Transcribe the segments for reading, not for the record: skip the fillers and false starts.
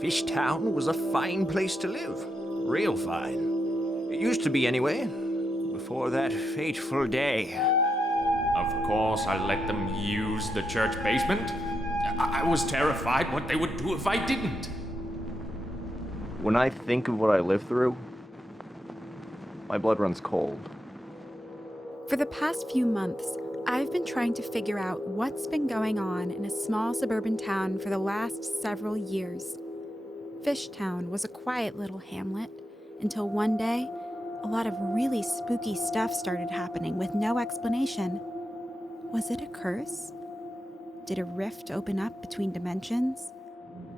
Fishtown was a fine place to live. Real fine. It used to be anyway, before that fateful day. Of course, I let them use the church basement. I was terrified what they would do if I didn't. When I think of what I lived through, my blood runs cold. For the past few months, I've been trying to figure out what's been going on in a small suburban town for the last several years. Fishtown was a quiet little hamlet until one day, a lot of really spooky stuff started happening with no explanation. Was it a curse? Did a rift open up between dimensions?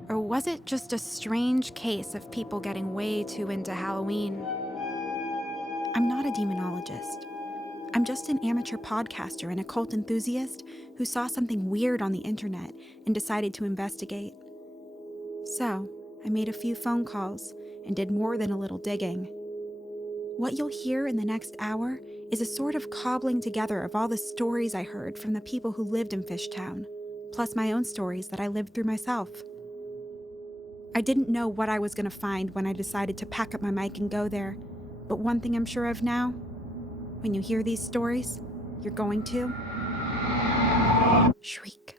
Or was it just a strange case of people getting way too into Halloween? I'm not a demonologist. I'm just an amateur podcaster and occult enthusiast who saw something weird on the internet and decided to investigate. So, I made a few phone calls and did more than a little digging. What you'll hear in the next hour is a sort of cobbling together of all the stories I heard from the people who lived in Fishtown, plus my own stories that I lived through myself. I didn't know what I was going to find when I decided to pack up my mic and go there, but one thing I'm sure of now, when you hear these stories, you're going to shriek.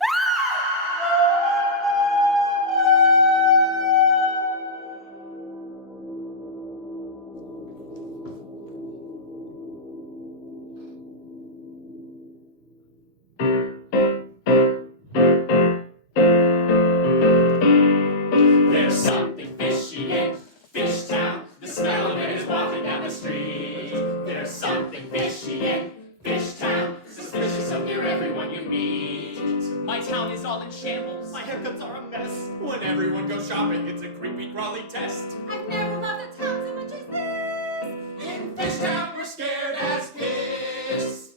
There's something fishy in Fishtown. The smell of it is walking down the street. There's something fishy in Fishtown. Suspicious of near everyone you meet. My town is all in shambles. My haircuts are a mess. When everyone goes shopping, it's a creepy crawly test. I've never loved a town so much as this. In Fishtown, we're scared as piss.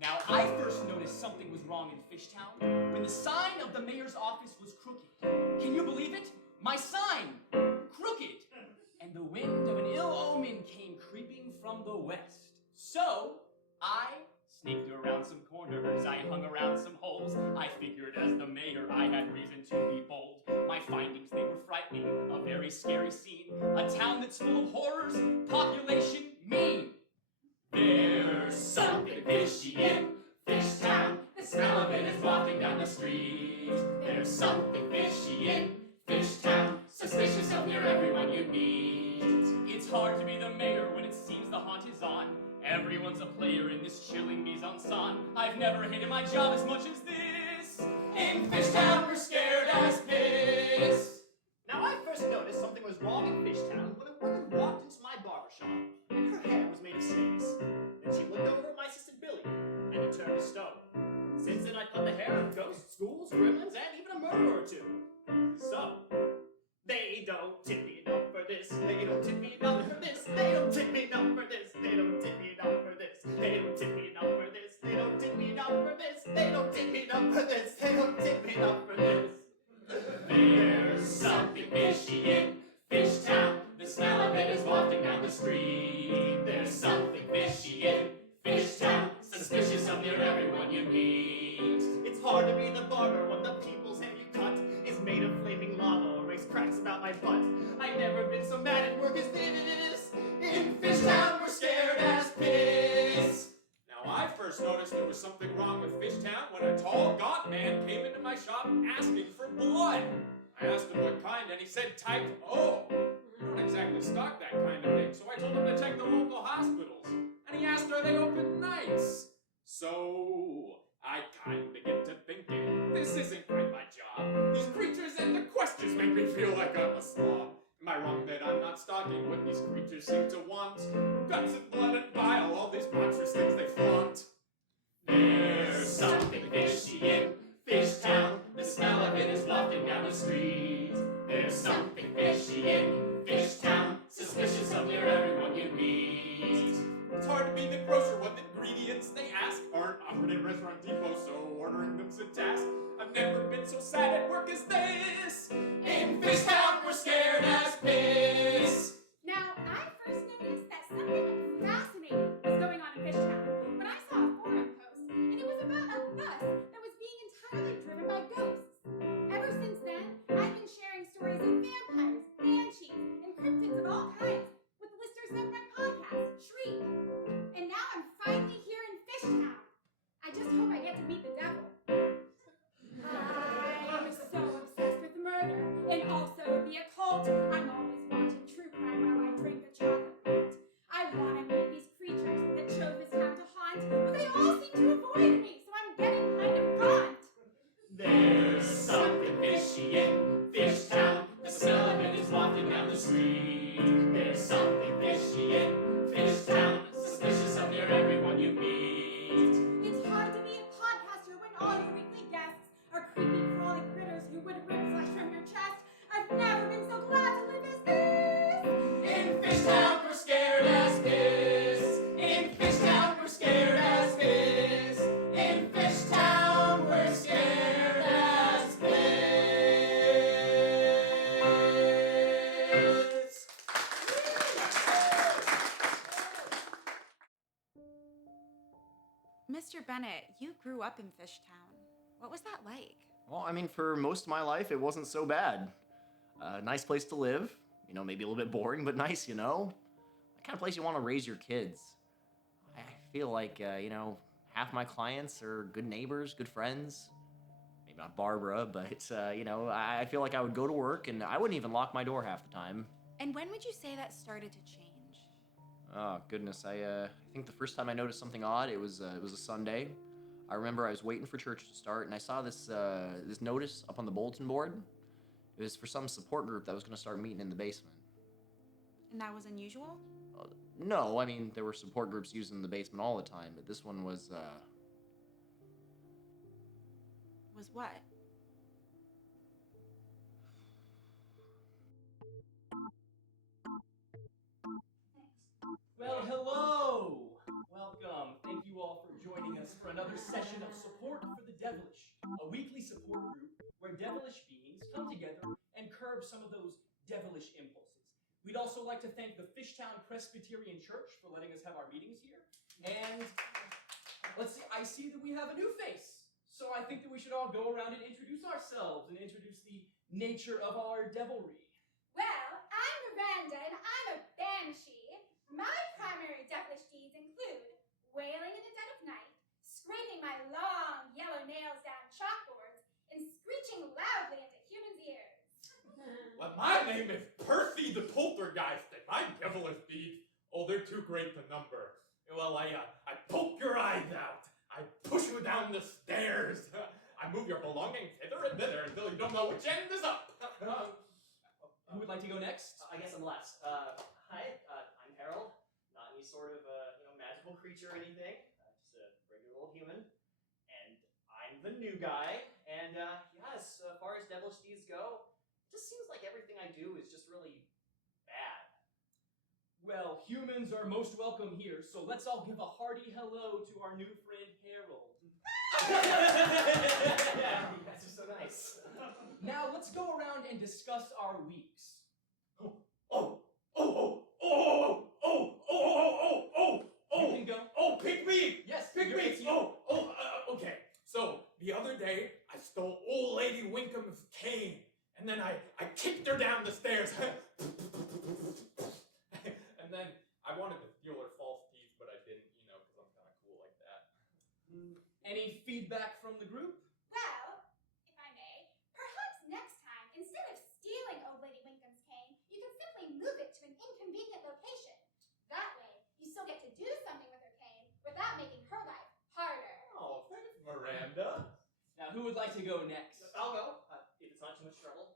Now, I first noticed something was wrong in Fishtown when the sign of the mayor's office was crooked. Can you believe it? My sign! Crooked! And the wind of an ill omen came creeping from the west. So, I sneaked around some corners, I hung around some holes. I figured as the mayor I had reason to be bold. My findings, they were frightening, a very scary scene. A town that's full of horrors, population mean. There's something fishy in Fishtown. The smell of it is wafting down the street. There's something fishy in Fishtown. Suspicious of near everyone you meet. It's hard to be the mayor when it seems the haunt is on. Everyone's a player in this chilling mise-en-scène. I've never hated my job as much as this. In Fishtown, we're scared as piss. Now, I first noticed something was wrong in Fishtown when a woman walked into my barber shop, and her hair was made of snakes. Then she looked over at my assistant Billy, and he turned to stone. Since then, I cut the hair of ghosts, ghouls, gremlins, and even a murderer or two. So, they don't tip me enough for this. They don't tip me enough for this. They don't tip me enough for this. They don't tip me enough for this. They don't tip me enough for this. They don't tip me enough for this. They don't tip me enough for this. They don't tip me enough for this. There's something fishy in Fishtown. The smell of it is wafting down the street. There's something fishy in Fishtown. Suspicious of near everyone you meet. It's hard to be the barber when the people's hair you cut is made of flaming lava or makes cracks about my butt. I've never been so mad at work as this. In Fishtown, we're scared as piss. Now, I first noticed there was something wrong with Fishtown when a tall, gaunt man came into my shop asking for blood. I asked him what kind, and he said type O. We don't exactly stock that kind of thing, so I told him to check the local hospitals. And he asked, are they open nights? So, I kinda get to thinking, this isn't quite my job. These creatures and the questions make me feel like I'm a slob. Am I wrong that I'm not stalking what these creatures seem to want? Guts and blood and bile, all these monstrous things they flaunt. There's something fishy in Fishtown. The smell of it is wafting down the street. There's something fishy in Fishtown. Suspicious of near everyone you meet. It's hard to be the grocer when the ingredients they ask aren't offered in Restaurant Depot, so ordering them's a task. I've never been so sad at work as this. In Fishtown, we're scared as piss. Now, I first noticed that something fascinating was going on in Fishtown when I saw a forum post, and it was about a bus that was being entirely driven by ghosts. Ever since then, I've Mr. Bennett, you grew up in Fishtown. What was that like? Well, I mean, for most of my life, it wasn't so bad. Nice place to live. Maybe a little bit boring, but nice, The kind of place you want to raise your kids. I feel like, half my clients are good neighbors, good friends. Maybe not Barbara, but, I feel like I would go to work and I wouldn't even lock my door half the time. And when would you say that started to change? Oh, goodness. I think the first time I noticed something odd, it was a Sunday. I remember I was waiting for church to start, and I saw this notice up on the bulletin board. It was for some support group that was going to start meeting in the basement. And that was unusual? No, I mean, there were support groups using the basement all the time, but this one was, Was what? Well, hello! Welcome. Thank you all for joining us for another session of Support for the Devilish, a weekly support group where devilish beings come together and curb some of those devilish impulses. We'd also like to thank the Fishtown Presbyterian Church for letting us have our meetings here. And let's see, I see that we have a new face. So I think that we should all go around and introduce ourselves and introduce the nature of our devilry. Well, I'm Miranda, and I'm a banshee. My primary devilish deeds include wailing in the dead of night, scraping my long yellow nails down chalkboards, and screeching loudly into humans' ears. Well, my name is Percy the Poltergeist, and my devilish deeds, they're too great to number. Well, I poke your eyes out. I push you down the stairs. I move your belongings hither and thither until you don't know which end is up. Who would like to go next? I guess I'm last. Hi, I'm Harold. Not any sort of, magical creature or anything. Just a regular old human. And I'm the new guy. And, as far as devilish deeds go, it just seems like everything I do is just really bad. Well, humans are most welcome here, so let's all give a hearty hello to our new friend Harold. Yeah, you guys are so nice. Now let's go around and discuss our weeks. You can go. Oh, pick me! Yes, Pick you're- me! it's you. Okay. So, the other day, I stole old lady Winkham's cane, and then I kicked her down the stairs. And then I wanted to steal her false teeth, but I didn't, because I'm kind of cool like that. Any feedback from the group? Well, if I may, perhaps next time, instead of stealing old lady Winkham's cane, you can simply move it to an inconvenient location. That way, you still get to do something with her cane without making her life harder. Oh, thanks, Miranda. Now, who would like to go next? I'll go, if it's not too much trouble.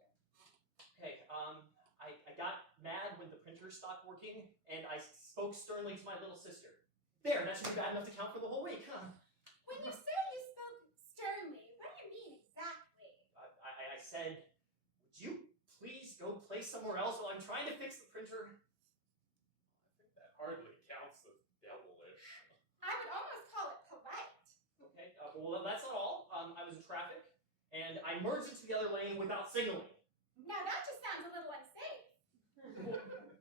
Okay, I got mad when the printer stopped working, and I spoke sternly to my little sister. There, that should be bad enough to count for the whole week, huh? When you say you spoke sternly, what do you mean exactly? I said, would you please go play somewhere else while I'm trying to fix the printer? I think that hardly counts as devilish. I would almost call it polite. Okay, well, that's not all. I was in traffic, and I merged into the other lane without signaling. Now that just sounds a little unsafe.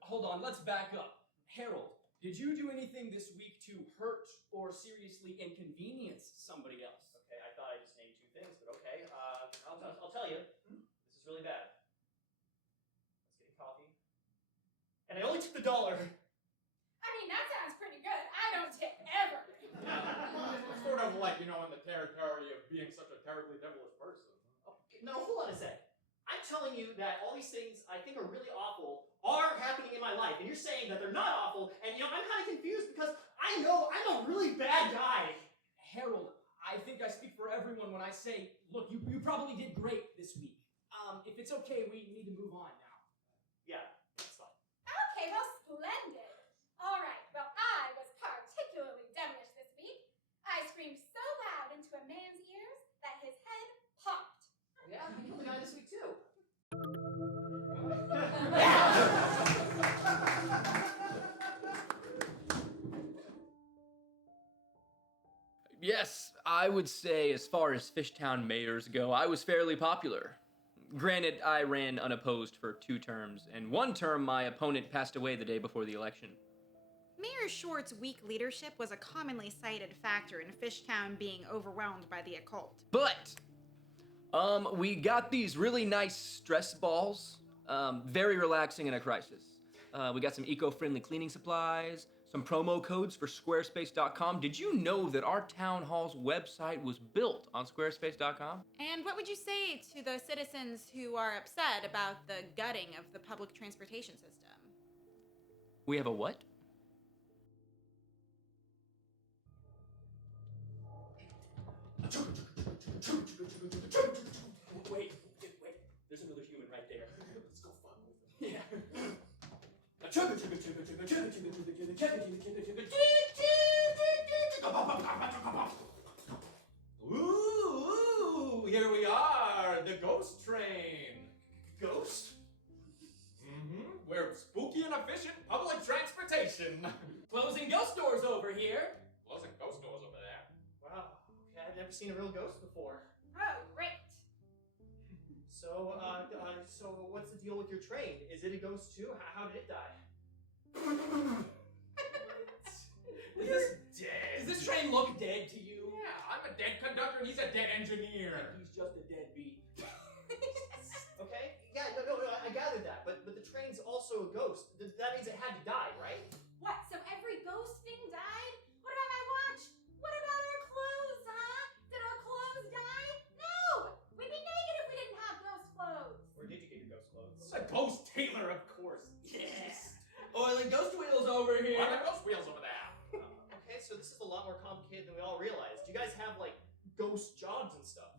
Hold on, let's back up. Harold, did you do anything this week to hurt or seriously inconvenience somebody else? Okay, I thought I just named two things, but okay. I'll tell you. This is really bad. I was getting coffee, and I only took the $1. I mean, that sounds pretty good. I don't tip ever. It's sort of like, in the territory of being such a terribly devilish person. Okay, no, hold on a sec. I'm telling you that all these things I think are really awful are happening in my life, and you're saying that they're not awful, and I'm kind of confused because I know I'm a really bad guy. Harold, I think I speak for everyone when I say, look, you probably did great this week. If it's okay, we need to move on now. Yeah, that's fine. Okay, well, splendid. All right, well, I was particularly devilish this week. I screamed so loud into a man's ears that his head popped. Yeah, you killed the guy this week too. Yes, I would say as far as Fishtown mayors go, I was fairly popular. Granted, I ran unopposed for 2 terms, and one term my opponent passed away the day before the election. Mayor Short's weak leadership was a commonly cited factor in Fishtown being overwhelmed by the occult. But, we got these really nice stress balls. Very relaxing in a crisis. We got some eco-friendly cleaning supplies, some promo codes for squarespace.com. Did you know that our town hall's website was built on squarespace.com? And what would you say to the citizens who are upset about the gutting of the public transportation system? We have a what? Wait. There's another human right there. Let's go fuck with him. Yeah. Ooh, here we are, the ghost train. Ghost? Mm-hmm. We're spooky and efficient public transportation. Closing ghost doors over here. Closing ghost doors over there. Wow, okay, I've never seen a real ghost before. Oh, great. So, so what's the deal with your train? Is it a ghost too? How did it die? Dead. Does this train look dead to you? Yeah, I'm a dead conductor and he's a dead engineer. He's just a deadbeat. Okay, yeah, no, I gathered that, but the train's also a ghost. That means it had to die, right? What, so every ghost thing died? What about my watch? What about our clothes, huh? Did our clothes die? No! We'd be naked if we didn't have ghost clothes. Where did you get your ghost clothes? It's a ghost tailor, of course. Yes. Oiling ghost wheels over here. What are the ghost wheels over there? Okay, so this is a lot more complicated than we all realized. Do you guys have, like, ghost jobs and stuff?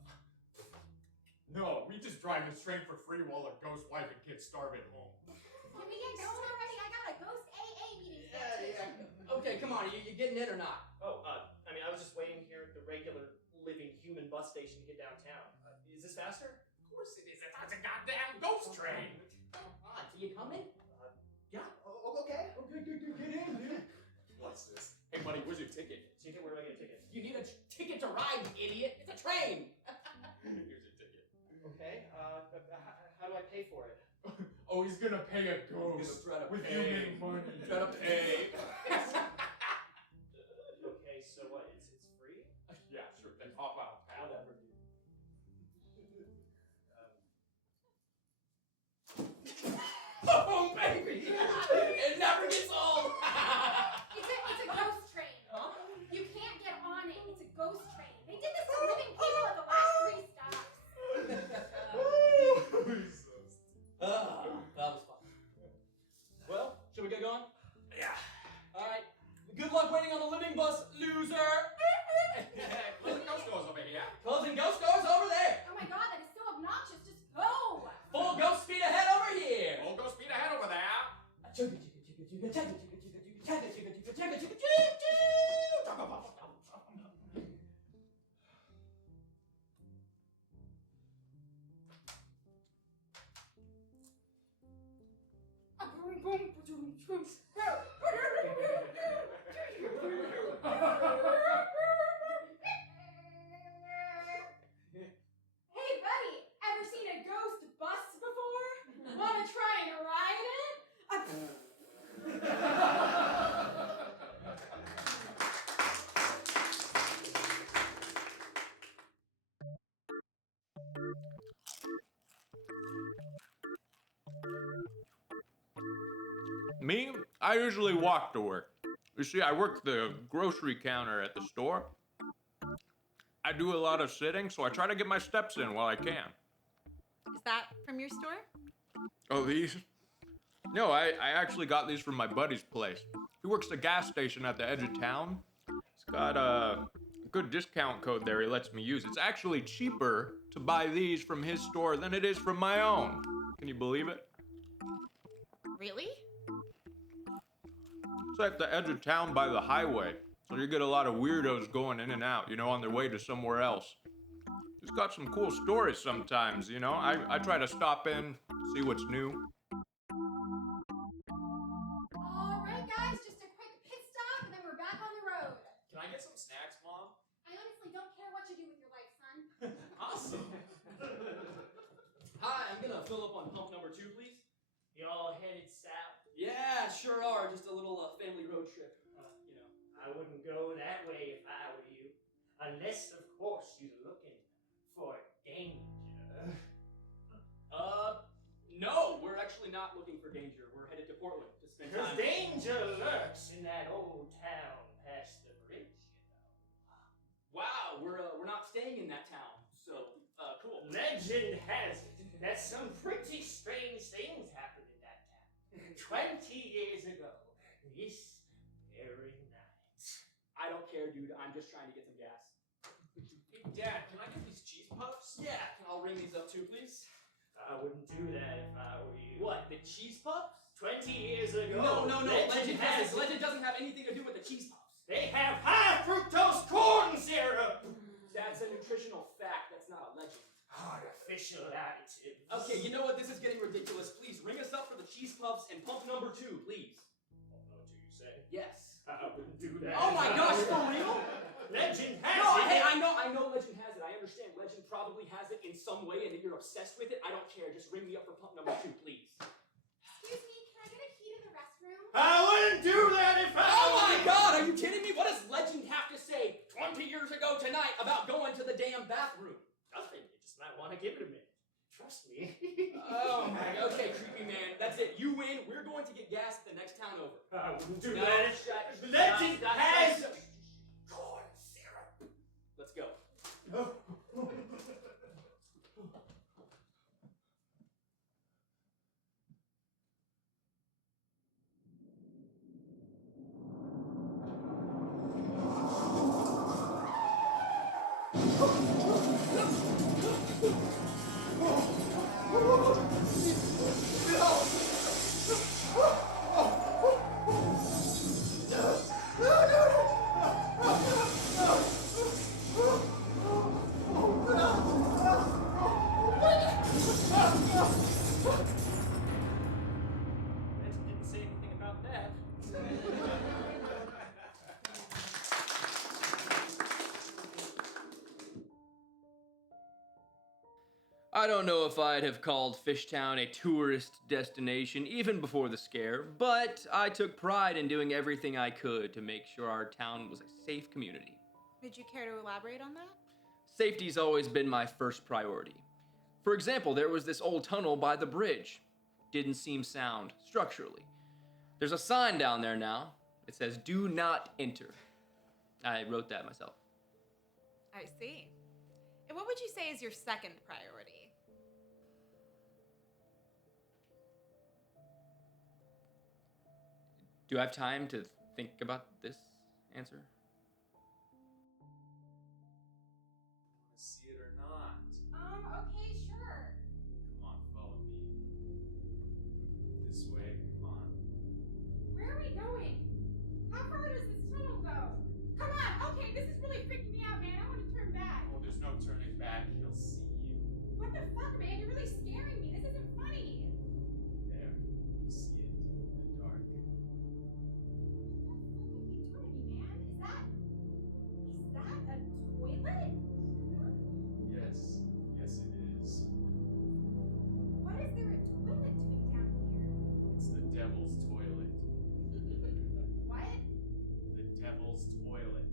No, we just drive this train for free while our ghost wife and kids starve at home. Can we get going already? I got a ghost AA meeting to go to. Okay, come on. You getting in or not? Oh, I mean, I was just waiting here at the regular living human bus station to get downtown. Is this faster? Of course it is. It's a goddamn ghost train. Come on. So you coming? Yeah, okay. Okay, get in, dude. What's this? Hey, buddy, where's your ticket? Ticket, where do I get a ticket? You need a ticket to ride, you idiot. It's a train. Here's your ticket. Okay, how do I pay for it? Oh, he's gonna pay a ghost. Try to With pay. human money. Try to pay. Okay, so what, it's free? Yeah, sure. Then hop out, pal. Whatever, dude. Boom, baby! It never gets old! It's a ghost train. Huh? You can't get on it. It's a ghost train. They did this to living people at the last 3 stops. That was fun. Well, should we get going? Yeah. Alright. Good luck waiting on the living bus, loser! Closing ghost doors over here. Closing ghost doors over there! Oh my god, that is so obnoxious. Just go. Full ghost speed ahead over here! Full ghost speed ahead over there. Hey buddy, ever seen a ghost bus before? Wanna try and ride it? Me? I usually walk to work. You see, I work the grocery counter at the store. I do a lot of sitting, so I try to get my steps in while I can. Is that from your store? Oh, these? No, I actually got these from my buddy's place. He works the gas station at the edge of town. He's got a good discount code there he lets me use. It's actually cheaper to buy these from his store than it is from my own. Can you believe it? Really? It's at the edge of town by the highway, so you get a lot of weirdos going in and out, on their way to somewhere else. He's got some cool stories sometimes, I try to stop in, see what's new. Alright guys, just a quick pit stop and then we're back on the road. Can I get some snacks, Mom? I honestly don't care what you do with your life, son. Awesome. Hi, I'm gonna fill up on pump number 2, please. Y'all headed south? Yeah, sure are. Just a little family road trip, you know. I wouldn't go that way if I were you. Unless, of course, you're looking for danger. No, we're actually not looking for danger. We're headed to Portland to spend Because time. danger lurks in that old town past the bridge, you know. Wow, we're not staying in that town. So, cool. Legend has it that some pretty strange things happened in that town 20 years ago. This very night. I don't care, dude. I'm just trying to get some gas. Hey, Dad, can I get these cheese puffs? Yeah, I'll ring these up too, please. I wouldn't do that if I were you. What, the cheese puffs? 20 years ago. No. Legend has it. Legend doesn't have anything to do with the cheese puffs. They have high fructose corn syrup. That's a nutritional fact. That's not a legend. Artificial additives. Okay, you know what? This is getting ridiculous. Please ring us up for the cheese puffs and pump number 2, please. Oh, no, do you say? Yes. I wouldn't do that. Oh my gosh, for real? Legend has No, it. hey, I know Legend has it. I understand Legend probably has it in some way and that you're obsessed with it. I don't care. Just ring me up for pump number 2, please. Excuse me, can I get a key to the restroom? I wouldn't do that if I Oh were my you. god, are you kidding me? What does Legend have to say 20 years ago tonight about going to the damn bathroom? Nothing. You just might want to give it a minute. Trust me. Oh my, okay, creepy man. That's it. You win. We're going to get gas at the next town over. I wouldn't do No, that. shut- Legend stop, has stop. corn syrup. Let's go. Legend didn't say anything about that. I don't know if I'd have called Fishtown a tourist destination even before the scare, but I took pride in doing everything I could to make sure our town was a safe community. Would you care to elaborate on that? Safety's always been my first priority. For example, there was this old tunnel by the bridge. Didn't seem sound structurally. There's a sign down there now. It says, "Do not enter." I wrote that myself. I see. And what would you say is your second priority? Do I have time to think about this answer? Want to see it or not? Okay, sure. Come on, follow me. This way, come on. Where are we going? How far does this tunnel go? Come on, okay, this is really freaking me out, man. I want to turn back. Oh, there's no turning back. He'll see you. What the fuck, man? You're really scaring me. This isn't funny. There. You see it in the dark. What the fuck are you doing to me, man? Is that a toilet? Yes. Yes, it is. What is there a toilet doing down here? It's the devil's toilet. What? The devil's toilet.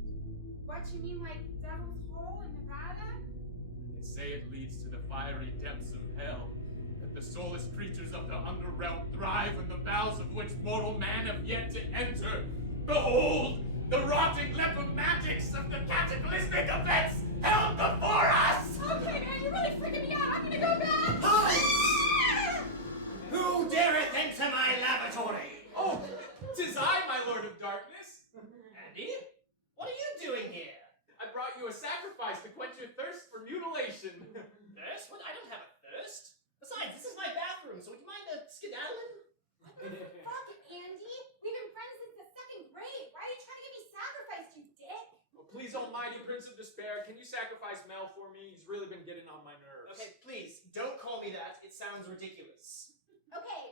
What you mean, like Devil's Hole in Nevada? They say it leads to the fiery depths of hell, that the soulless creatures of the underrealm thrive in the bowels of which mortal man have yet to enter. Behold, the rotting lepomatics of the cataclysmic events held before us! Okay, man, you're really freaking me out. I'm gonna go back. Halt! Who dareth enter my lavatory? Oh, 'tis I, my Lord of Darkness. Andy? What are you doing here? I brought you a sacrifice to quench your thirst for mutilation. Thirst? What? I don't have a thirst. Besides, this is my bathroom, so would you mind skedaddling? What the fuck, Andy? We've been friends since the second grade. Why are you trying to get me sacrificed, you dick? Oh, please, almighty Prince of Despair, can you sacrifice Mel for me? He's really been getting on my nerves. Okay, please, don't call me that. It sounds ridiculous. Okay,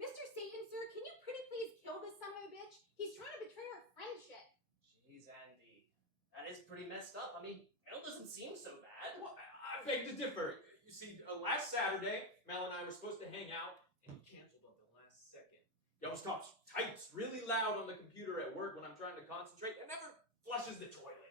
Mr. Satan, sir, can you pretty please kill this son of a bitch? He's trying to betray our friendship. Jeez, Andy. That is pretty messed up. I mean, Mel doesn't seem so bad. Well, I beg to differ. You see, last Saturday, Mel and I were supposed to hang out, and he canceled on the last second. He types really loud on the computer at work when I'm trying to concentrate and never flushes the toilet.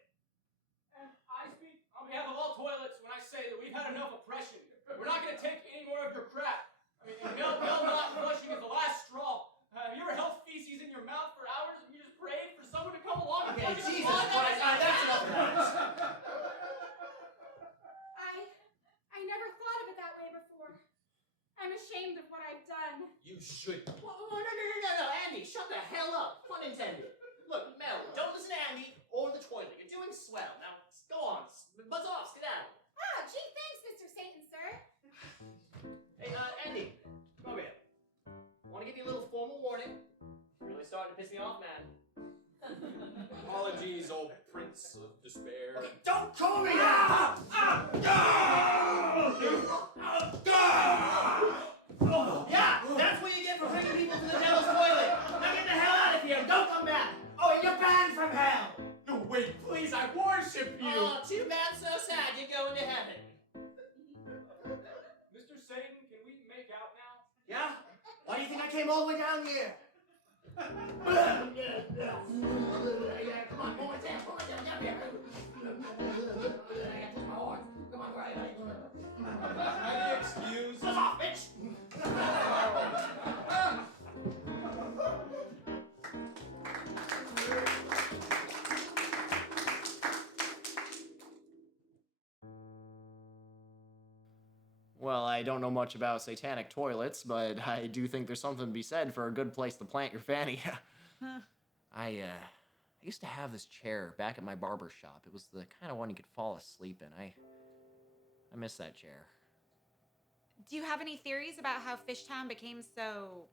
I speak on behalf of all toilets when I say that we've had enough oppression. We're not going to take any more of your crap. I mean, hell not flushing is the last straw. Have you ever held feces in your mouth for hours and you just prayed for someone to come along and Okay, flush it? Jesus Christ, that's enough of that. I never thought of it that way before. I'm ashamed of what I've done. You should. Whoa, no, Andy, shut the hell up. Pun intended. Look, Mel, don't listen to Andy or the toilet. You're doing swell. Now, go on. Buzz off, skedaddle. Ah, gee, thanks, Mr. Satan, sir. Hey, Andy, come over here. I want to give you a little formal warning. You're really starting to piss me off, man. Apologies, old Prince of Despair. Okay, don't call me that! Yeah, that's what you get for bringing people to the devil's toilet. Now get the hell out of here and don't come back. Oh, and you're banned from hell. No, wait, please, I worship you! Oh, too bad, so sad. You're going to heaven. Mr. Satan, can we make out now? Yeah? Why do you think I came all the way down here? Come on, pull it down, down here. Come on, right. Any excuse? Buzz off, bitch! Well, I don't know much about satanic toilets, but I do think there's something to be said for a good place to plant your fanny. I used to have this chair back at my barber shop. It was the kind of one you could fall asleep in. I miss that chair. Do you have any theories about how Fishtown became so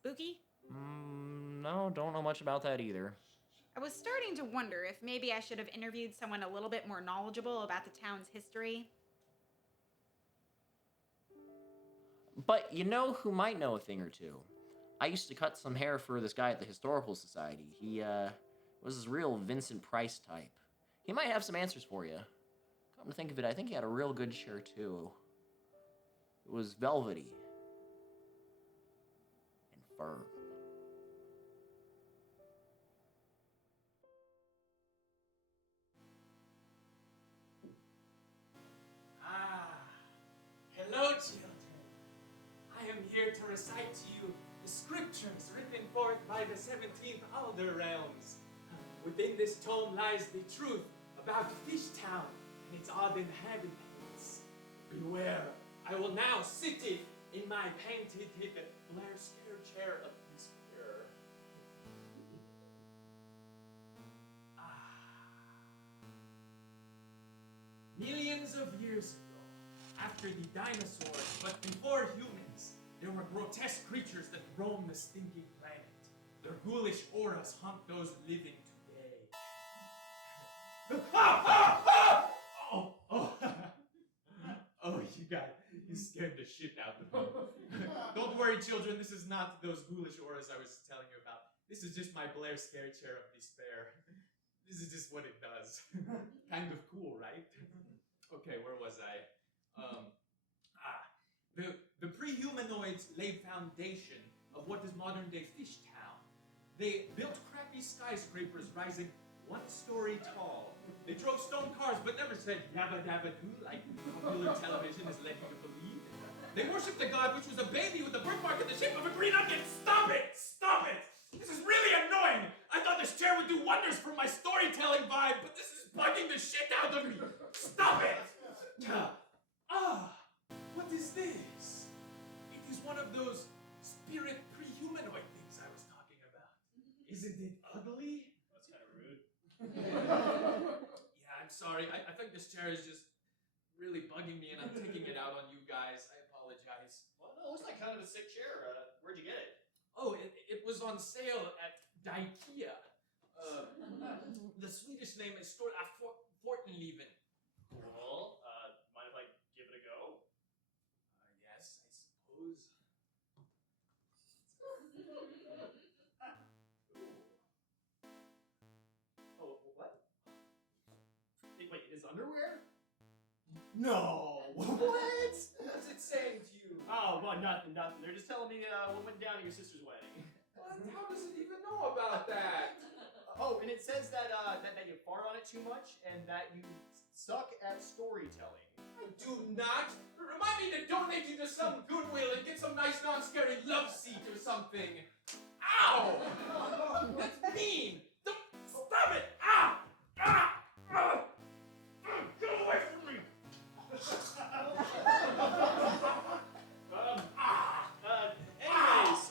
spooky? No, don't know much about that either. I was starting to wonder if maybe I should have interviewed someone a little bit more knowledgeable about the town's history. But you know who might know a thing or two? I used to cut some hair for this guy at the Historical Society. He, was this real Vincent Price type. He might have some answers for you. Come to think of it, I think he had a real good chair, too. It was velvety. And firm. Hello, children. I am here to recite to you the scriptures written forth by the 17th Elder Realms. Within this tome lies the truth about Fishtown and its odd inhabitants. Beware, I will now sit it in my painted Blair Scare chair of despair. Millions of years ago, after the dinosaurs, but before humans, there were grotesque creatures that roamed the stinking planet. Their ghoulish auras haunt those living today. Oh, you scared the shit out of me. Don't worry, children, this is not those ghoulish auras I was telling you about. This is just my Blair Scare chair of despair. This is just what it does. Kind of cool, right? Okay, where was I? The pre-humanoids laid foundation of what is modern-day Fishtown. They built crappy skyscrapers rising 1 story tall. They drove stone cars but never said yabba dabba doo like popular television is led you to believe. They worshipped a god which was a baby with a birthmark in the shape of a green onion. Stop it! Stop it! This is really annoying! I thought this chair would do wonders for my storytelling vibe, but this is bugging the shit out of me! Stop it! What is this? It is one of those spirit pre-humanoid things I was talking about. Isn't it ugly? That's kind of rude. Yeah, I'm sorry. I think this chair is just really bugging me and I'm taking it out on you guys. I apologize. Well, no, it looks like kind of a sick chair. Where'd you get it? Oh, it was on sale at IKEA. The Swedish name is Stora Fortenliven. Cool. Mind if I give it a go? Yes, I suppose. Oh, what? Wait, it is underwear? No! What? What's it saying to you? Oh, well, nothing. They're just telling me what went down at your sister's wedding. How does it even know about that? Oh, and it says that that you fart on it too much and that you suck at storytelling. I do not. Remind me to donate you to some Goodwill and get some nice non-scary love seat or something. Ow! That's mean! Stop it! Ow! Ah! Ah! Get away from me! Anyways,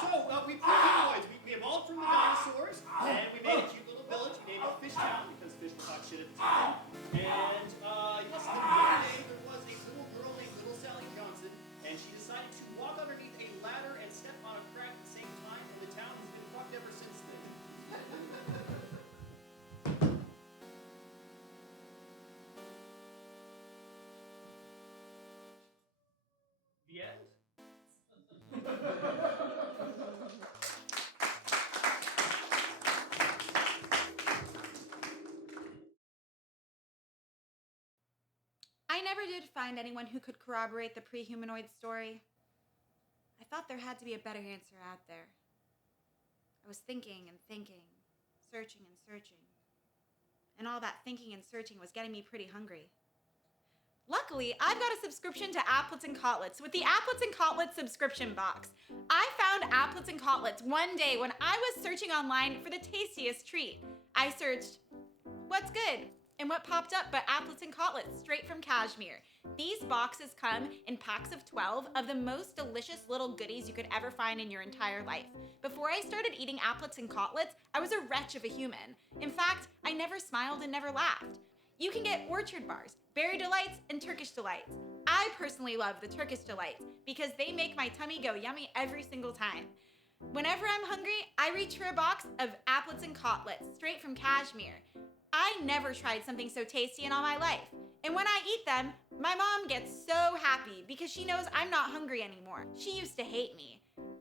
so we played humanoids. We evolved from the dinosaurs, and we made a cute little village. We named it Fish Town because fish were hot shit at the time. And yes, the other day there was a little girl named Little Sally Johnson, and she decided to walk underneath a ladder and step on a crack at the same time, and the town has been fucked ever since then. The end? I never did find anyone who could corroborate the pre-humanoid story. I thought there had to be a better answer out there. I was thinking and thinking, searching and searching. And all that thinking and searching was getting me pretty hungry. Luckily, I've got a subscription to Applets and Cotlets with the Applets and Cotlets subscription box. I found Applets and Cotlets one day when I was searching online for the tastiest treat. I searched, what's good? And what popped up but Applets and Cotlets, straight from Kashmir. These boxes come in packs of 12 of the most delicious little goodies you could ever find in your entire life. Before I started eating Applets and Cotlets, I was a wretch of a human. In fact, I never smiled and never laughed. You can get orchard bars, berry delights, and Turkish delights. I personally love the Turkish delights because they make my tummy go yummy every single time. Whenever I'm hungry, I reach for a box of Applets and Cotlets, straight from Kashmir. I never tried something so tasty in all my life. And when I eat them, my mom gets so happy because she knows I'm not hungry anymore. She used to hate me.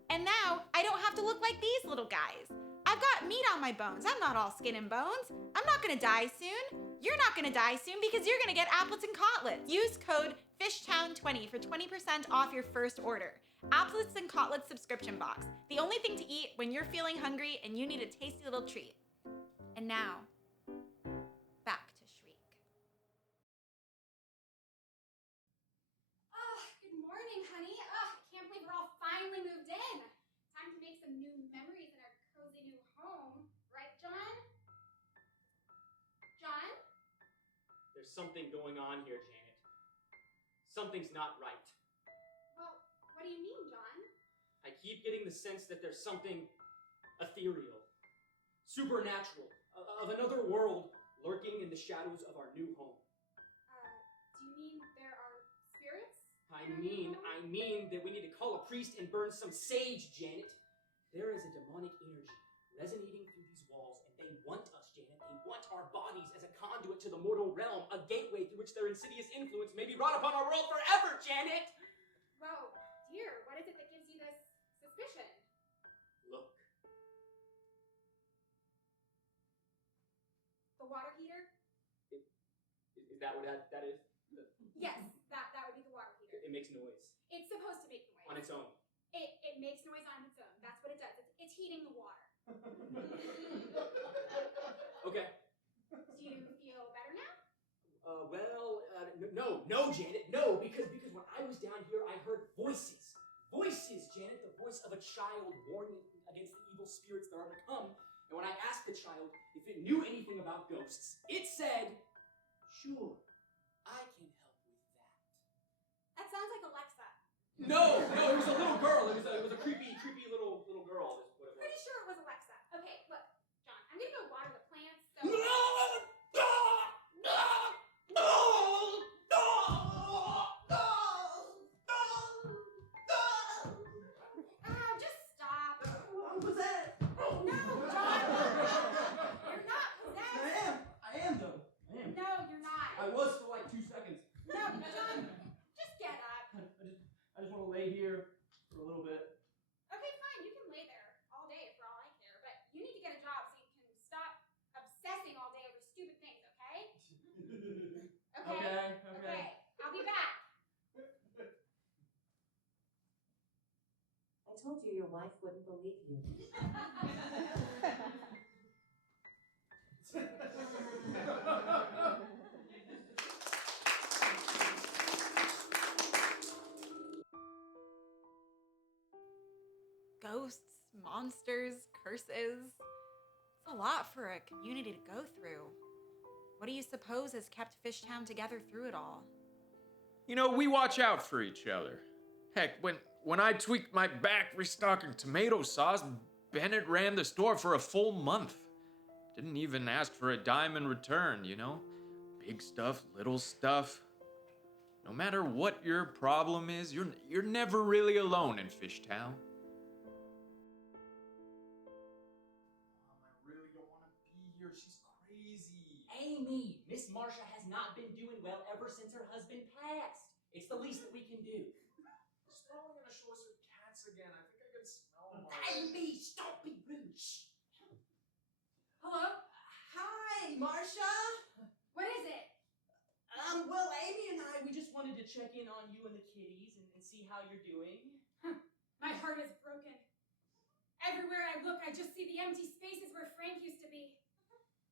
And now I don't have to look like these little guys. I've got meat on my bones. I'm not all skin and bones. I'm not gonna die soon. You're not gonna die soon because you're gonna get Applets and Cotlets. Use code FISHTOWN20 for 20% off your first order. Applets and Cotlets subscription box. The only thing to eat when you're feeling hungry and you need a tasty little treat. And now, back to Shriek. Oh, good morning, honey. Oh, I can't believe we're all finally moved in. Time to make some new memories in our cozy new home. Right, John? John? There's something going on here, Janet. Something's not right. Well, what do you mean, John? I keep getting the sense that there's something ethereal, supernatural, of another world lurking in the shadows of our new home. Do you mean there are spirits? I mean that we need to call a priest and burn some sage, Janet. There is a demonic energy resonating through these walls, and they want us, Janet. They want our bodies as a conduit to the mortal realm, a gateway through which their insidious influence may be wrought upon our world forever, Janet! Well, dear, what is it that gives you this suspicion? Look. The water heater? Is that what that is? Yes, that would be the water heater. It makes noise. It's supposed to make noise. On its own. It makes noise on its own. That's what it does. It's heating the water. Okay. Do you feel better now? No, Janet, no, because when I was down here, I heard voices. Voices, Janet, the voice of a child warning against the evil spirits that are to come. And when I asked the child if it knew anything about ghosts, it said, sure, I can help with that. That sounds like Alexa. No, it was a little girl. It was a creepy little girl. Is what it was. Pretty sure it was Alexa. Okay, look, John, I'm gonna go water the plants. So just stop. I'm possessed. No, John. You're not possessed. I am though. I am. No, you're not. I was for like 2 seconds. No, John, just get up. I just want to lay here for a little bit. Okay, fine. You can lay there all day for all I care, but you need to get a job so you can stop obsessing all day over stupid things, okay? Okay. I'll be back. told you your wife wouldn't believe you. Ghosts, monsters, curses. It's a lot for a community to go through. What do you suppose has kept Fishtown together through it all? You know, we watch out for each other. Heck, when I tweaked my back restocking tomato sauce, Bennett ran the store for a full month. Didn't even ask for a dime in return, you know? Big stuff, little stuff. No matter what your problem is, you're never really alone in Fishtown. Mom, I really don't want to be here. She's crazy. Amy, Miss Marcia has not been doing well ever since her husband passed. It's the least that we can do. She's probably gonna show us her cats again. I think I can smell them. Amy, stop being rude. Shh. Hello? Hi, Marcia. What is it? Well, Amy and I, we just wanted to check in on you and the kitties and see how you're doing. My heart is broken. Everywhere I look, I just see the empty spaces where Frank used to be.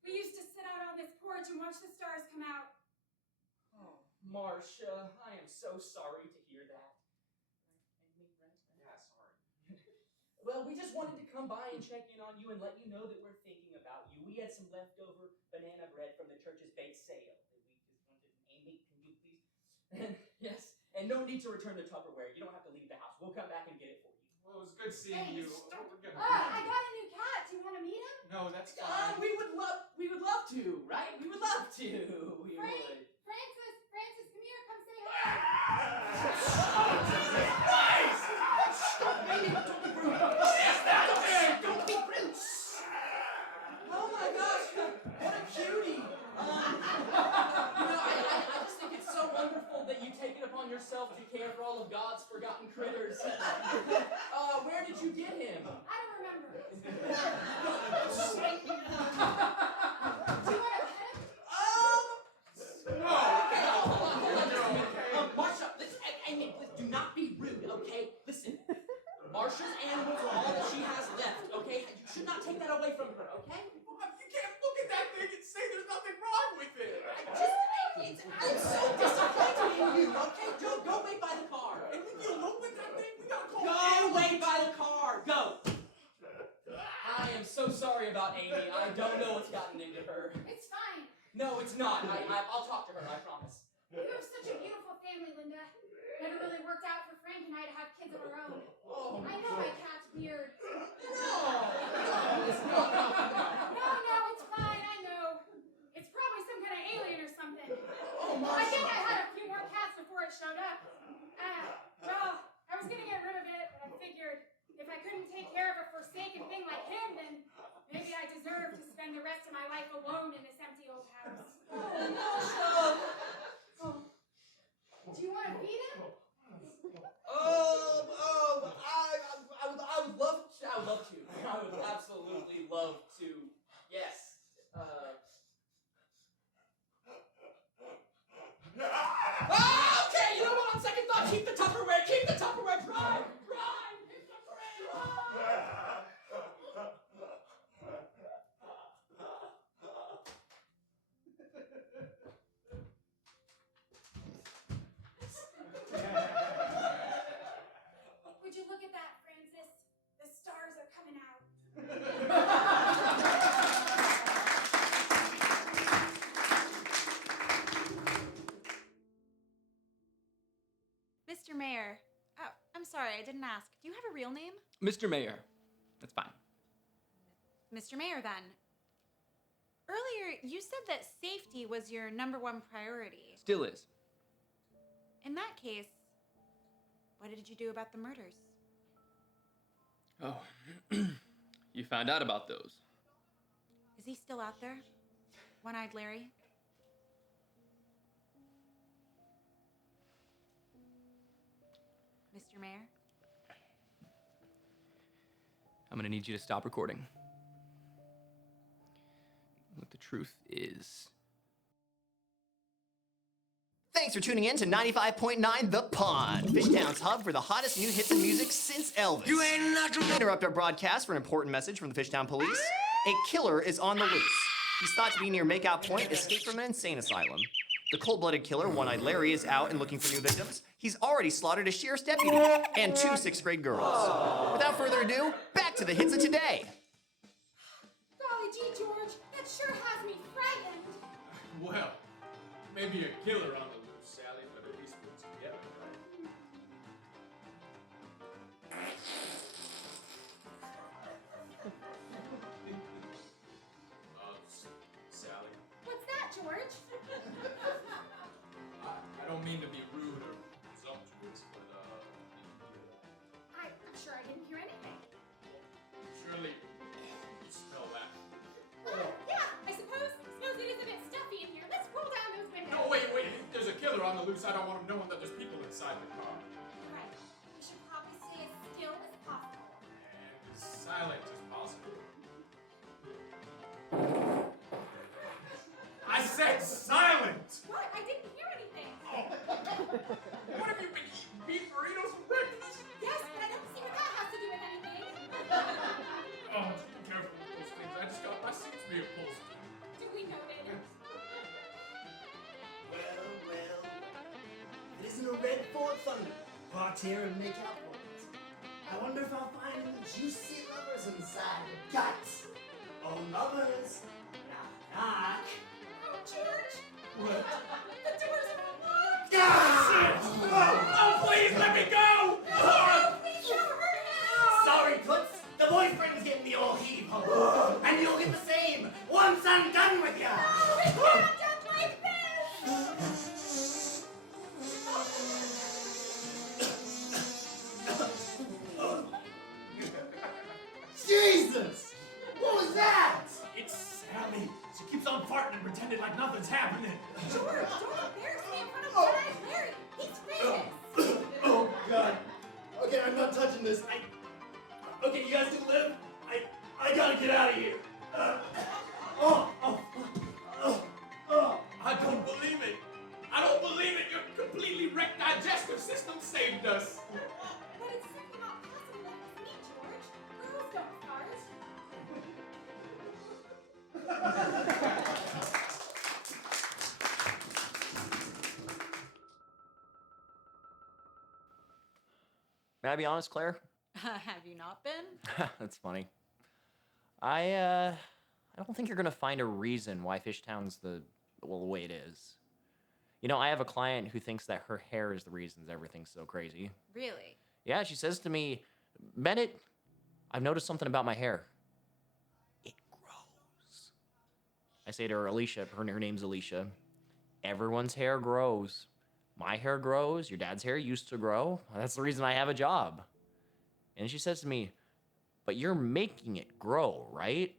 We used to sit out on this porch and watch the stars come out. Oh, Marcia, I am so sorry to hear that. Yeah, sorry. Well, we just wanted to come by and check in on you and let you know that we're thinking about you. We had some leftover banana bread from the church's bake sale that we just wanted. Amy, can you please? Yes, and no need to return the Tupperware. You don't have to leave the house. We'll come back and get it for you. Well, it was good seeing you. We're gonna I got a new cat. Do you want to meet him? No, that's fine. We would love to, right? We would love to. We Frank, would. Francis, come here. Come say hi. Nice! Stop, Amy! Don't be rude! What is that? Don't be rude! Oh my gosh! What a cutie! I just think it's so wonderful that you take it upon yourself to care for all of God's forgotten critters. Where did you get him? I don't remember. Do you want to pet him? No. Okay, hold on just a minute. Marcia, listen, Amy, please do not be rude, okay? Listen, Marcia's animals are all that she has left, okay? You should not take that away from her, okay? Mom, you can't look at that thing and say there's nothing wrong with it. I'm so disappointed in you, okay? Go wait by the car. And leave me alone with that thing? We gotta call Go wait by the car, go! I am so sorry about Amy. I don't know what's gotten into her. It's fine. No, it's not. I'll talk to her, I promise. You have such a beautiful family, Linda. Never really worked out for Frank and I to have kids of our own. Oh, I know my cat's weird. No, it's not. No, it's fine. I know. It's probably some kind of alien or something. Oh, I think Marcia. I had a few more cats before it showed up. Well, I was gonna get rid of it, but I figured if I couldn't take care of a forsaken thing like him, then maybe I deserve to spend the rest of my life alone in this empty old house. Do you want to feed him? I would love to. I would absolutely love to. Yes. Okay, you know what? On second thought, keep the Tupperware. Keep the Tupperware. Drive. Keep the Tupperware. Would you look at that, Francis? The stars are coming out. Mr. Mayor. Oh, I'm sorry, I didn't ask. Do you have a real name? Mr. Mayor. That's fine. Mr. Mayor, then. Earlier, you said that safety was your #1 priority. Still is. In that case, what did you do about the murders? Oh, you found out about those. Is he still out there? One-eyed Larry? Mr. Mayor? I'm gonna need you to stop recording. What the truth is. Thanks for tuning in to 95.9 The Pond, Fishtown's hub for the hottest new hits and music since Elvis. You ain't not interrupt our broadcast for an important message from the Fishtown police. A killer is on the loose. He's thought to be near Makeout Point, escaped from an insane asylum. The cold-blooded killer, One-Eyed Larry, is out and looking for new victims. He's already slaughtered a sheriff's deputy and 2 6th-grade girls. Without further ado, back to the hits of today. Golly gee, George, that sure has me frightened. Well, maybe a killer on the loose, Sally, but at least we're together, right? Sally, What's that, George? I don't mean to be rude or presumptuous, but, I'm sure I didn't hear anything. surely you smell that. Yeah, I suppose it is a bit stuffy in here. Let's roll down those windows. No, wait, there's a killer on the loose. I don't want him knowing that there's people inside the car. Right. We should probably stay as still as possible. And as silent as possible. I said silent! What? I didn't hear anything. What have you been eating? Beef burritos for breakfast? Yes, but I don't see what that has to do with anything. Oh, just be careful with those things. I just got my seats reupholstered. Do we know it? Well, it isn't a red Ford Thunder. Parked here and make out points. I wonder if I'll find any juicy lovers inside the guts. Oh, lovers. Knock, knock. Oh, George. What? The doors are locked. Oh, please let me go! Please show her now. Sorry, Toots. The boyfriend's getting the old heave-ho. And you'll get the same once I'm done with ya. Oh, we can't end like this. Jesus! What was that? It's Sally. She keeps on farting and pretending like nothing's happening. George, don't embarrass me in front of Giant Larry. He's famous. Oh, God. Okay, I'm not touching this. Okay, you guys can live. I gotta get out of here. I don't believe it. I don't believe it. Your completely wrecked digestive system saved us. But it's simply not possible that it's me, George. Girls don't fart. May I be honest, Claire? Have you not been? That's funny. I don't think you're gonna find a reason why Fishtown's the way it is. You know, I have a client who thinks that her hair is the reason everything's so crazy. Really? Yeah, she says to me, Bennett, I've noticed something about my hair. It grows. I say to her, Alicia, her name's Alicia, everyone's hair grows. My hair grows, your dad's hair used to grow. That's the reason I have a job. And she says to me, but you're making it grow, right?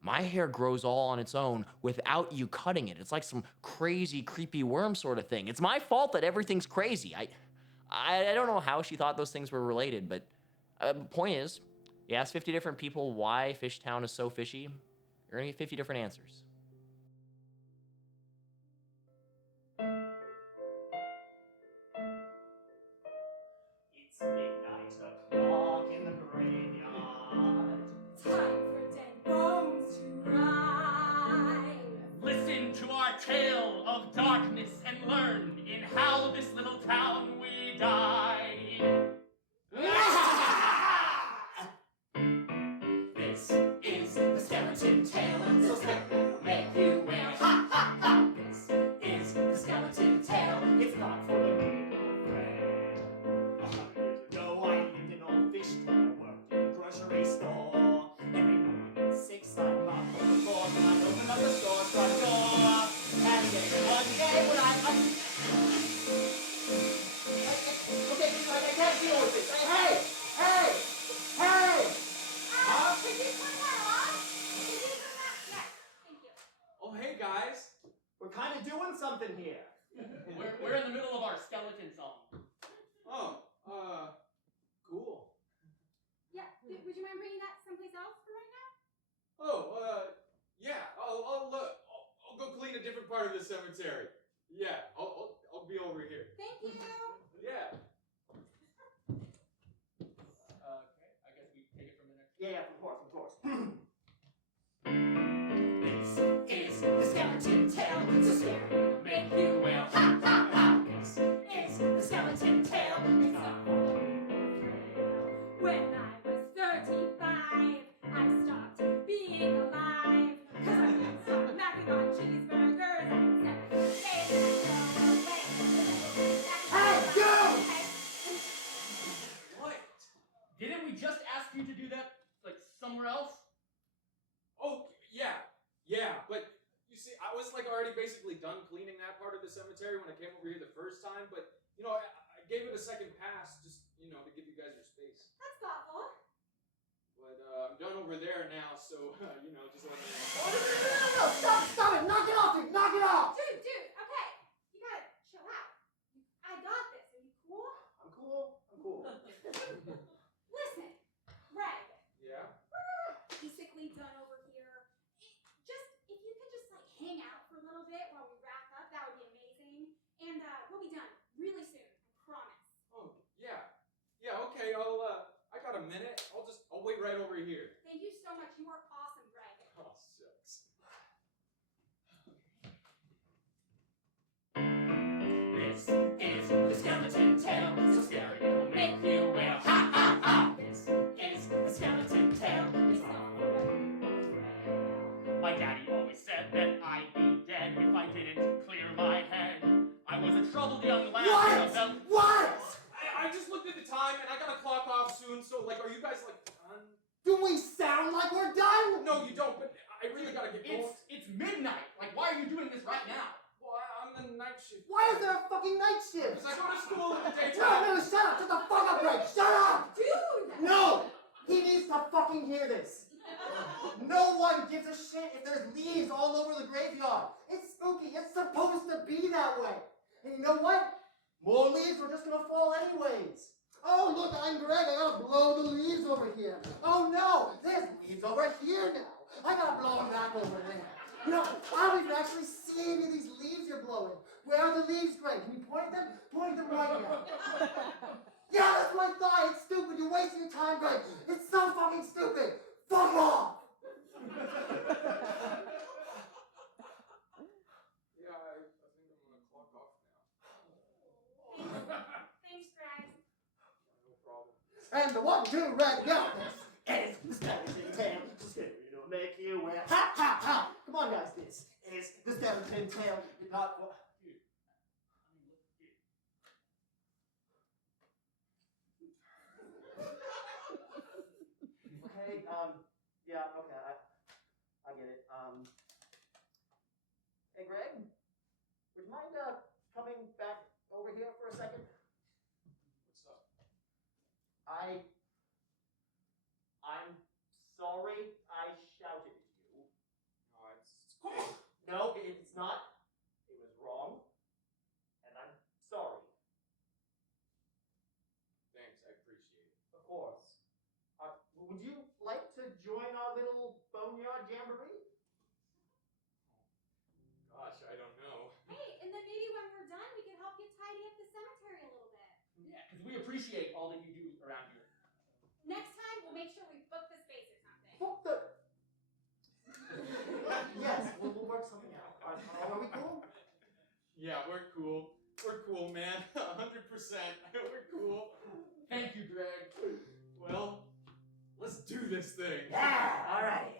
My hair grows all on its own without you cutting it. It's like some crazy, creepy worm sort of thing. It's my fault that everything's crazy. I don't know how she thought those things were related, but the point is, you ask 50 different people why Fishtown is so fishy, you're gonna get 50 different answers. It's midnight o'clock in the graveyard. Time for dead bones to rise. Listen to our tale of darkness and learn in how this little town we died. This is the skeleton tale, so skeleton make you wail. Ha ha ha! This is the skeleton tale. It's not for the weak or frail. 100 years ago, I lived in old Fishtown. I worked in a grocery store. Every morning at 6, I'd mop the floor, and I'd open up the store front door. And then one day when okay, I can't deal with this. Hey! Could you turn that off? Could you turn that? Yes, thank you. Oh, hey, guys. We're kind of doing something here. We're in the middle of our skeleton song. Oh, cool. Yeah, would you mind bringing that someplace else for right now? Oh, yeah. I'll go clean a different part of the cemetery. Yeah, I'll over here. Thank you. Yeah. Okay, I guess we take it from the next. Yeah, of course. This is the skeleton tale, so scary it'll make you wail. Ha ha ha! This is the skeleton tale. It's not When I was 35, I stopped being alive. Cause I couldn't stop macking on cheeseburgers and said, hey, Hey, you! What? Didn't we just ask you to do that, like, somewhere else? Oh, yeah, but you see, I was like already basically done cleaning that part of the cemetery when I came over here the first time, but you know, I gave it a second pass just, you know, to give you guys your space. That's thoughtful. But I'm done over there now, so, you know, just let me know. No, stop it! Knock it off, dude! Knock it off! Dude, okay. You gotta chill out. I got this. Are you cool? I'm cool. Listen, Greg, Yeah? we're basically done over here. If you could just like hang out for a little bit while we wrap up, that would be amazing. And we'll be done really soon, I promise. Oh, yeah. Yeah, okay, I got a minute. I'll wait right over here. Thank you so much. You are awesome, Greg. Oh, shucks. This is the skeleton tale, so scary it'll make you wail. Ha ha ha! This is the skeleton tale. It's not My daddy always said that I'd be dead if I didn't clear my head. I was a troubled young lad. What? I just looked at the time and I gotta clock off soon, so like, are you guys like done? Do we sound like we're done? No, you don't, but I really gotta get going. It's midnight. Like, why are you doing this right now? Well, I'm the night shift. Why is there a fucking night shift? Because I go to school in the daytime. No, shut up! Shut the fuck up, Greg! Shut up! Dude! No! He needs to fucking hear this. No one gives a shit if there's leaves all over the graveyard. It's spooky. It's supposed to be that way. And you know what? More leaves are just gonna fall anyways. Oh, look, I'm Greg. I gotta blow the leaves over here. Oh no, there's leaves over here now. I gotta blow them back over there. You know, I don't even actually see any of these leaves you're blowing. Where are the leaves, Greg? Can you point at them? Point them right now. Yeah, that's what I thought. It's stupid. You're wasting your time, Greg. It's so fucking stupid. Fuck off. Yeah, I think I'm gonna clock off now. Thanks, Greg. No problem. And the 1, 2, red, go. It's the skeleton tale, so scary it'll make you wail. Ha ha ha! Come on, guys, this is the skeleton tale. It's not for... Okay, yeah, okay, I get it. Hey, Greg, would you mind, coming back over here for a second? What's up? I'm sorry I shouted at you. No, it's cool. No, it's not. It was wrong. And I'm sorry. Thanks, I appreciate it. Of course. Would you like to join our little boneyard jamboree? Gosh, I don't know. Hey, and then maybe when we're done, we can help you tidy up the cemetery a little bit. Yeah, because we appreciate all that you do around here. Next time, we'll make sure we book the space or something. Fuck the... Yes, we'll work something out. Are we cool? Yeah, we're cool. We're cool, man. 100%. We're cool. Thank you, Greg. Well, let's do this thing. Yeah, alright.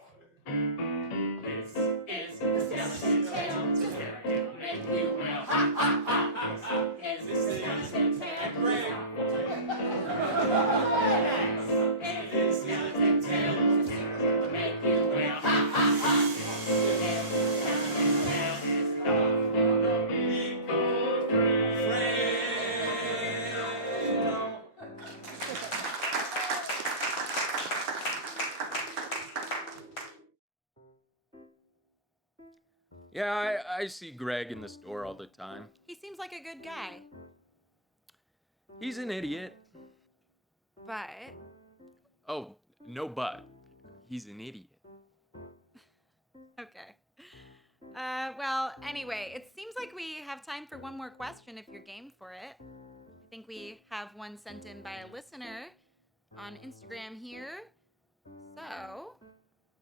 This is the skeleton tale, so scary it'll make you wail. Ha ha ha! This is the skeleton tale. Greg. This is the skeleton tale, so scary it'll make you wail. Ha ha ha! This skeleton tale is not for the weak or frail. Yeah, I see Greg in the store all the time. He seems like a good guy. He's an idiot. But Oh, no but. He's an idiot. okay. Well, anyway, it seems like we have time for one more question if you're game for it. I think we have one sent in by a listener on Instagram here. So,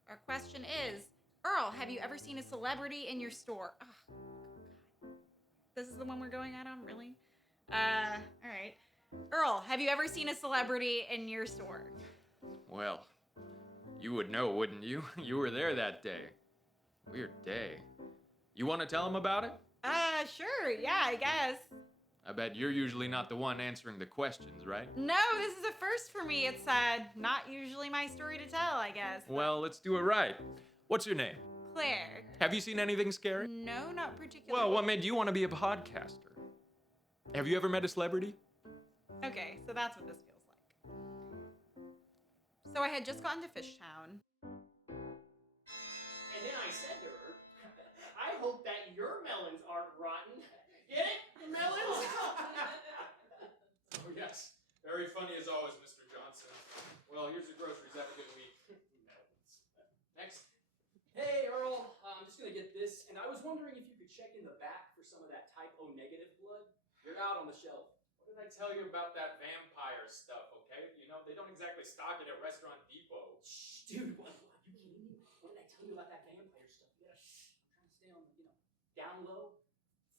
our question is, Earl, have you ever seen a celebrity in your store? Oh, God. This is the one we're going out on, really? All right. Earl, have you ever seen a celebrity in your store? Well, you would know, wouldn't you? You were there that day. Weird day. You want to tell him about it? Sure, yeah, I guess. I bet you're usually not the one answering the questions, right? No, this is a first for me. It's not usually my story to tell, I guess. Well, let's do it right. What's your name? Claire. Have you seen anything scary? No, not particularly. Well, what made you want to be a podcaster? Have you ever met a celebrity? Okay, so that's what this feels like. So I had just gotten to Fishtown. And then I said to her, I hope that your melons aren't rotten. Get it? Melons? Oh, yes. Very funny as always, Mr. Johnson. Well, here's your groceries. Have a good week. Melons. Next. Hey, Earl, I'm just gonna get this, and I was wondering if you could check in the back for some of that type O negative blood. You're out on the shelf. What did I tell you about that vampire stuff, okay? You know, they don't exactly stock it at Restaurant Depot. Shh, dude, what are you kidding me? What did I tell you about that vampire stuff? You gotta shh. I'm trying to stay on, down low.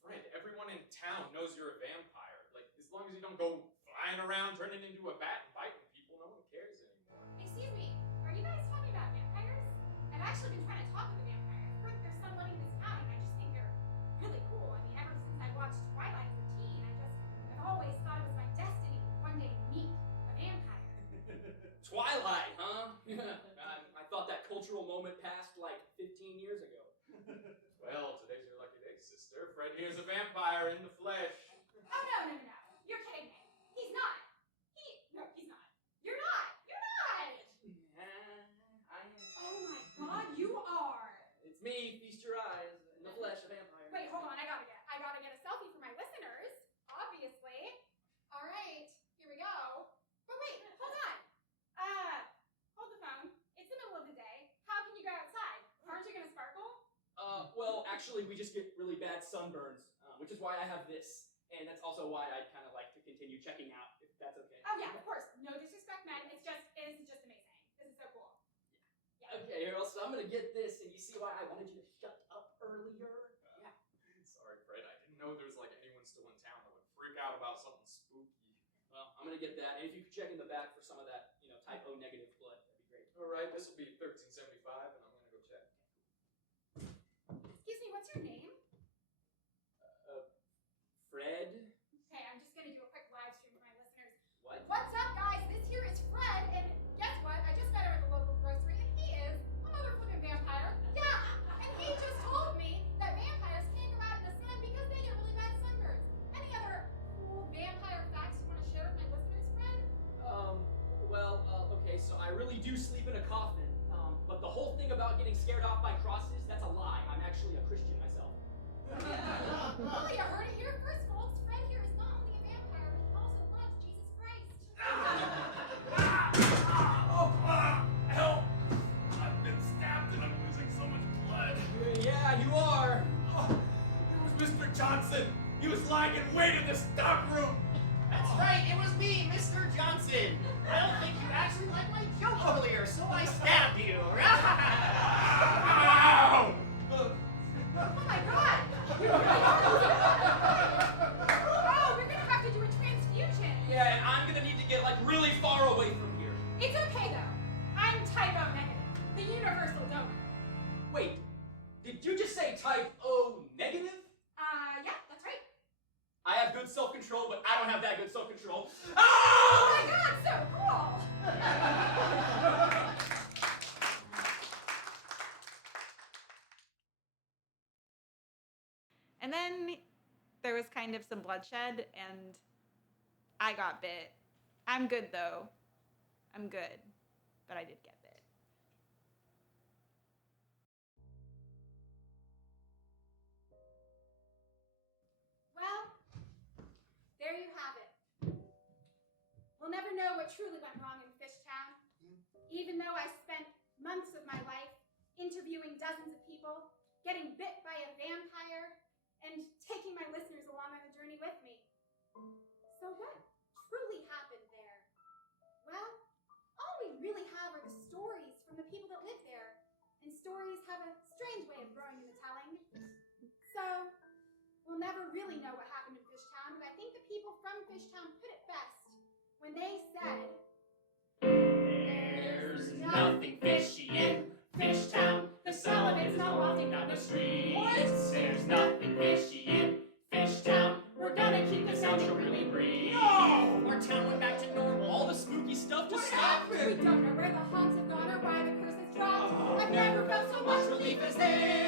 Fred, everyone in town knows you're a vampire. Like, as long as you don't go flying around turning into a bat and biting people, no one cares anymore. Excuse me, are you guys talking about vampires? I've actually been trying to talk with a vampire. I've heard that there's some living in this town, and I just think they're really cool. I mean, ever since I watched Twilight as a teen, I've always thought it was my destiny to one day meet a vampire. Twilight, huh? I thought that cultural moment passed like 15 years ago. Well, today's your lucky day, sister. Fred here's a vampire in the flesh. Oh, no. You're kidding me. He's not. No, he's not. You're not. You're not. I am. Oh my God, you are. It's me, feast your eyes, in the flesh, a vampire. Wait, hold on. I gotta get a selfie for my listeners. Obviously. All right, here we go. But wait, hold on. Hold the phone. It's the middle of the day. How can you go outside? Aren't you gonna sparkle? Well, actually, we just get really bad sunburns, which is why I have this. And that's also why I'd kind of like to continue checking out, if that's okay. Oh yeah, of course. No disrespect, man. This is just amazing. This is so cool. Yeah. Okay, Earl, so I'm gonna get this, and you see why I wanted you to shut up earlier? Yeah. Sorry, Fred. I didn't know there was like anyone still in town that would freak out about something spooky. Well, I'm gonna get that, and if you could check in the back for some of that, type O negative blood, that'd be great. All right, this will be $13.75, and I'm gonna go check. Excuse me, what's your name? Fred? Okay, I'm just gonna do a quick live stream for my listeners. What? What's up, guys? This here is Fred, and guess what? I just met him at the local grocery, and he is a motherfucking vampire. Yeah, and he just told me that vampires can't go out in the sun because they get really bad sunburns. Any other cool vampire facts you want to share with my listeners, Fred? Okay, so I really do sleep in a coffin, but the whole thing about getting scared off by crosses, that's a lie. I'm actually a Christian myself. Well, you heard it here first, folks. Fred here is not only a vampire, but he also loves Jesus Christ. Help! I've been stabbed and I'm losing so much blood. Yeah, you are. It was Mr. Johnson. He was lying in wait in the stock room. That's right, it was me, Mr. Johnson. I don't think you actually liked my joke earlier, so I stabbed you. Ow! Oh my God! Oh, we're gonna have to do a transfusion. Yeah, and I'm gonna need to get really far away from here. It's okay though. I'm type O negative, the universal donor. Wait, did you just say type O negative? Yeah, that's right. I have good self-control, but I don't have that good self-control. Oh my God, so cool! And then there was kind of some bloodshed, and I got bit. I'm good, though. I'm good. But I did get bit. Well, there you have it. We'll never know what truly went wrong in Fishtown. Even though I spent months of my life interviewing dozens of people, getting bit by a vampire, and taking my listeners along on the journey with me. So what truly happened there? Well, all we really have are the stories from the people that live there, and stories have a strange way of growing in the telling. So, we'll never really know what happened in Fishtown, but I think the people from Fishtown put it best when they said, There's nothing fishy in Fishtown. The smell of it is not wafting down the street. What? There's nothing fishy in Fishtown. We're gonna keep this outro really brief. No! Our town went back to normal. All the spooky stuff just stopped. we don't know where the haunts have gone or why the curse has dropped. I've Never felt so much relief as this.